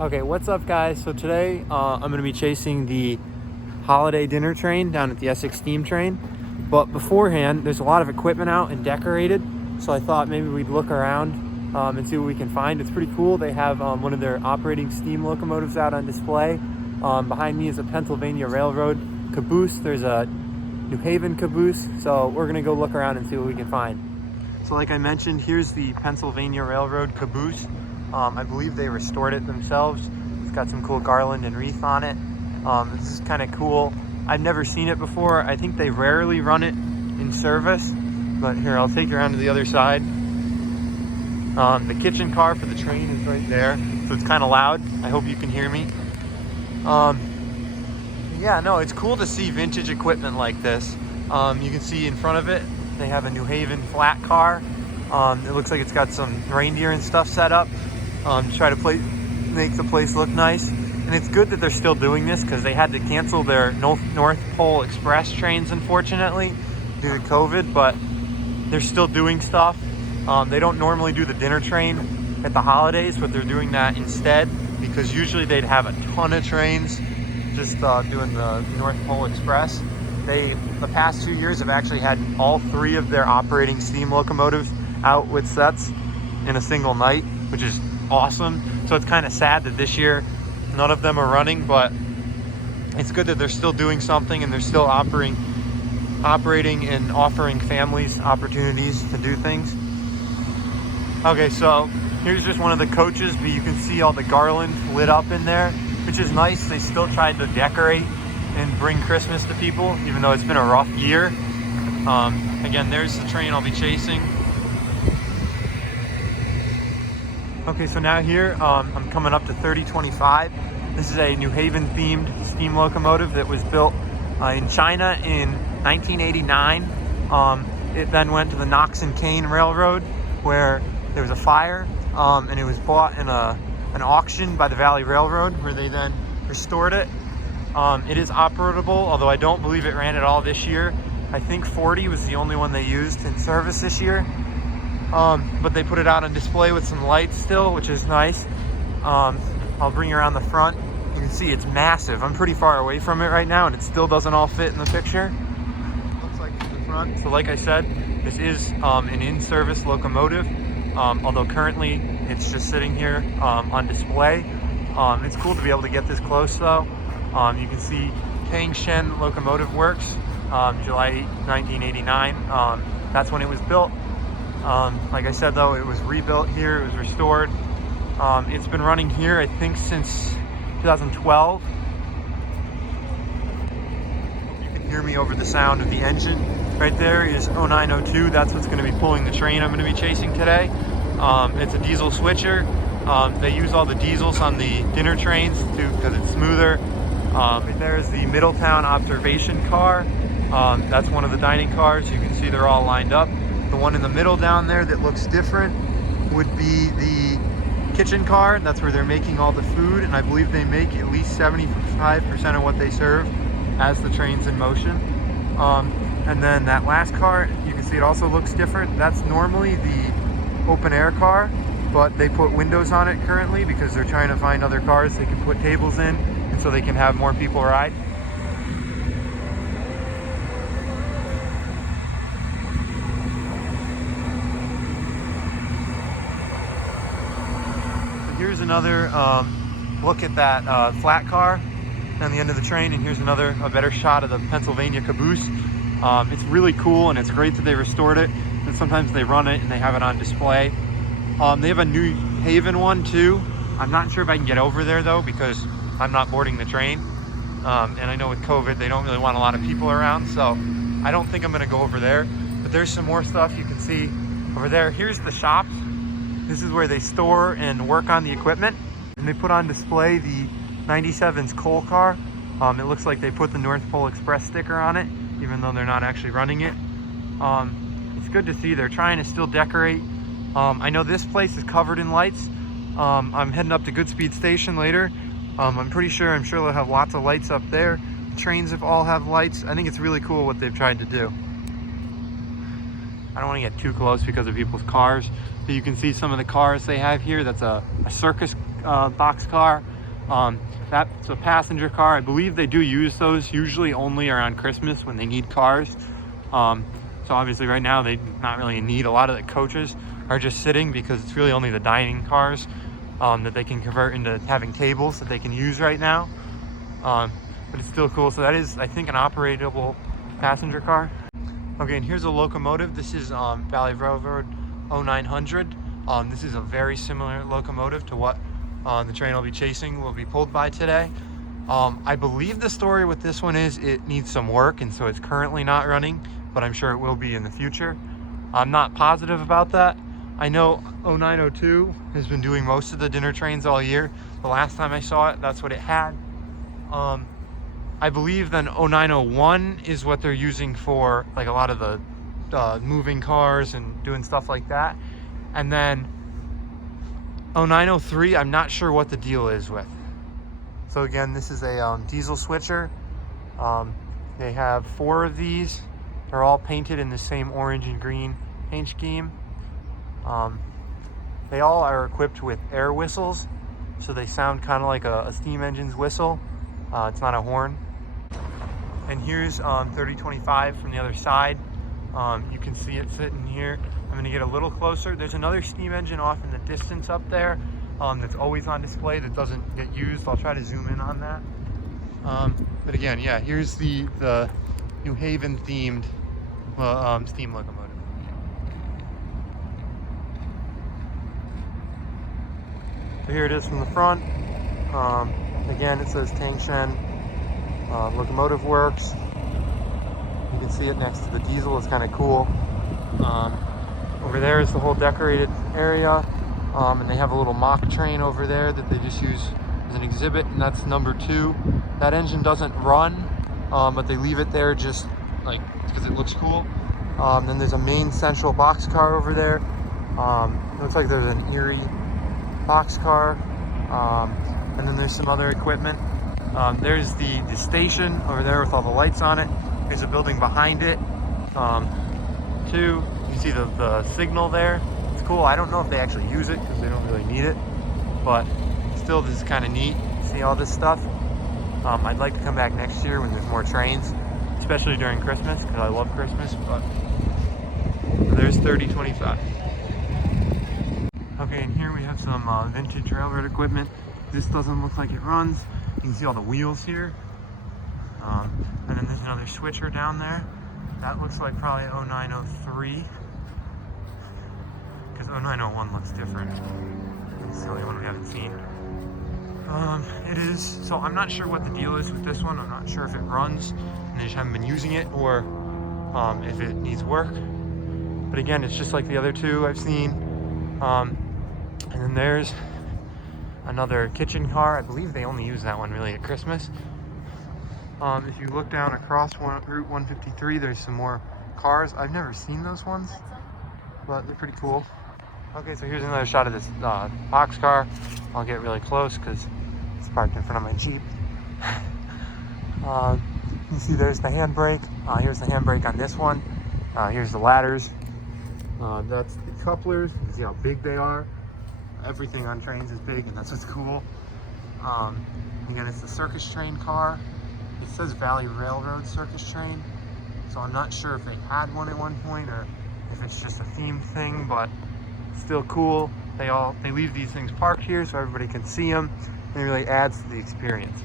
Okay, what's up guys? So today I'm going to be chasing the holiday dinner train down at the Essex Steam Train. But beforehand, there's a lot of equipment out and decorated. So I thought maybe we'd look around and see what we can find. It's pretty cool. They have one of their operating steam locomotives out on display. Behind me is a Pennsylvania Railroad caboose. There's a New Haven caboose. So we're going to go look around and see what we can find. So like I mentioned, here's the Pennsylvania Railroad caboose. I believe they restored it themselves. It's got some cool garland and wreath on it. This is kind of cool. I've never seen it before. I think they rarely run it in service, but here, I'll take you around to the other side. The kitchen car for the train is right there, so it's kind of loud. I hope you can hear me. Yeah, no, it's cool to see vintage equipment like this. You can see in front of it, they have a New Haven flat car. It looks like it's got some reindeer and stuff set up to try to make the place look nice. And it's good that they're still doing this because they had to cancel their North Pole Express trains, unfortunately, due to COVID, but they're still doing stuff. They don't normally do the dinner train at the holidays, but they're doing that instead because usually they'd have a ton of trains just doing the North Pole Express. The past 2 years have actually had all 3 of their operating steam locomotives out with sets in a single night, which is awesome. So it's kind of sad that this year none of them are running, but it's good that they're still doing something and they're still operating and offering families opportunities to do things. Okay, so here's just one of the coaches, but you can see all the garland lit up in there, which is nice. They still tried to decorate and bring Christmas to people, even though it's been a rough year. Again, there's the train I'll be chasing. Okay, so now here, I'm coming up to 3025. This is a New Haven themed steam locomotive that was built in China in 1989. It then went to the Knox and Kane Railroad where there was a fire, and it was bought in an auction by the Valley Railroad where they then restored it. It is operable, although I don't believe it ran at all this year. I think 40 was the only one they used in service this year. But they put it out on display with some lights still, which is nice. I'll bring you around the front. You can see it's massive. I'm pretty far away from it right now and it still doesn't all fit in the picture. Looks like from the front. So like I said, this is an in-service locomotive, although currently it's just sitting here on display. It's cool to be able to get this close though. You can see Tangshan Locomotive Works, July 8, 1989. That's when it was built. Like I said though, it was rebuilt here, it was restored. It's been running here, I think, since 2012. You can hear me over the sound of the engine. Right there is 0902, that's what's going to be pulling the train I'm going to be chasing today. It's a diesel switcher. They use all the diesels on the dinner trains because it's smoother. There's the Middletown observation car. That's one of the dining cars. You can see they're all lined up. The one in the middle down there that looks different would be the kitchen car. That's where they're making all the food, and I believe they make at least 75% of what they serve as the train's in motion. And then that last car, you can see it also looks different. That's normally the open air car, but they put windows on it currently because they're trying to find other cars they can put tables in, and so they can have more people ride. Here's another look at that flat car on the end of the train, and here's a better shot of the Pennsylvania caboose. It's really cool, and it's great that they restored it, and sometimes they run it and they have it on display. They have a New Haven one too. I'm not sure if I can get over there though because I'm not boarding the train, and I know with COVID they don't really want a lot of people around, so I don't think I'm going to go over there. But there's some more stuff you can see over there. Here's the shops. This is where they store and work on the equipment, and they put on display the 97's coal car. It looks like they put the North Pole Express sticker on it, even though they're not actually running it. It's good to see they're trying to still decorate. I know this place is covered in lights. I'm heading up to Goodspeed Station later. I'm sure they'll have lots of lights up there. The trains all have lights. I think it's really cool what they've tried to do. I don't want to get too close because of people's cars, but you can see some of the cars they have here. That's a circus boxcar. That's a passenger car. I believe they do use those usually only around Christmas when they need cars. So obviously right now they not really need. A lot of the coaches are just sitting because it's really only the dining cars that they can convert into having tables that they can use right now. But it's still cool. So that is, I think, an operatable passenger car. Okay, and here's a locomotive. This is Valley Railroad 0900. This is a very similar locomotive to what the train will be chasing will be pulled by today. I believe the story with this one is it needs some work, and so it's currently not running, but I'm sure it will be in the future. I'm not positive about that. I know 0902 has been doing most of the dinner trains all year. The last time I saw it, that's what it had. I believe then 0901 is what they're using for like a lot of the moving cars and doing stuff like that. And then 0903, I'm not sure what the deal is with. So again, this is a diesel switcher. They have 4 of these. They're all painted in the same orange and green paint scheme. They all are equipped with air whistles, so they sound kind of like a steam engine's whistle. It's not a horn. And here's 3025 from the other side. You can see it sitting here. I'm going to get a little closer. There's another steam engine off in the distance up there that's always on display that doesn't get used. I'll try to zoom in on that. But again, yeah, here's the New Haven themed steam locomotive. So here it is from the front. Again, it says Tangshan Locomotive Works. You can see it next to the diesel. It's kind of cool. Over there is the whole decorated area, and they have a little mock train over there that they just use as an exhibit, and that's number 2. That engine doesn't run, but they leave it there just like because it looks cool. Then there's a main central boxcar over there. It looks like there's an Erie boxcar, and then there's some other equipment. There's the station over there with all the lights on it. There's a building behind it too. You see the signal there. It's cool. I don't know if they actually use it because they don't really need it, but still, this is kind of neat. See all this stuff. I'd like to come back next year when there's more trains, especially during Christmas because I love Christmas. But there's 3025. Okay, and here we have some vintage railroad equipment. This doesn't look like it runs. You can see all the wheels here. And then there's another switcher down there. That looks like probably 0903. Because 0901 looks different. It's the only one we haven't seen. It is, so I'm not sure what the deal is with this one. I'm not sure if it runs and they just haven't been using it, or if it needs work. But again, it's just like the other 2 I've seen. And then there's another kitchen car. I believe they only use that one really at Christmas. If you look down across Route 153, there's some more cars. I've never seen those ones, but they're pretty cool. Okay, so here's another shot of this box car. I'll get really close because it's parked in front of my Jeep. You see there's the handbrake. Here's the handbrake on this one. Here's the ladders. That's the couplers. You can see how big they are. Everything on trains is big, and that's what's cool. Again, it's the circus train car. It says Valley Railroad circus train, so I'm not sure if they had one at one point or if it's just a themed thing, but still cool. They leave these things parked here so everybody can see them, and it really adds to the experience.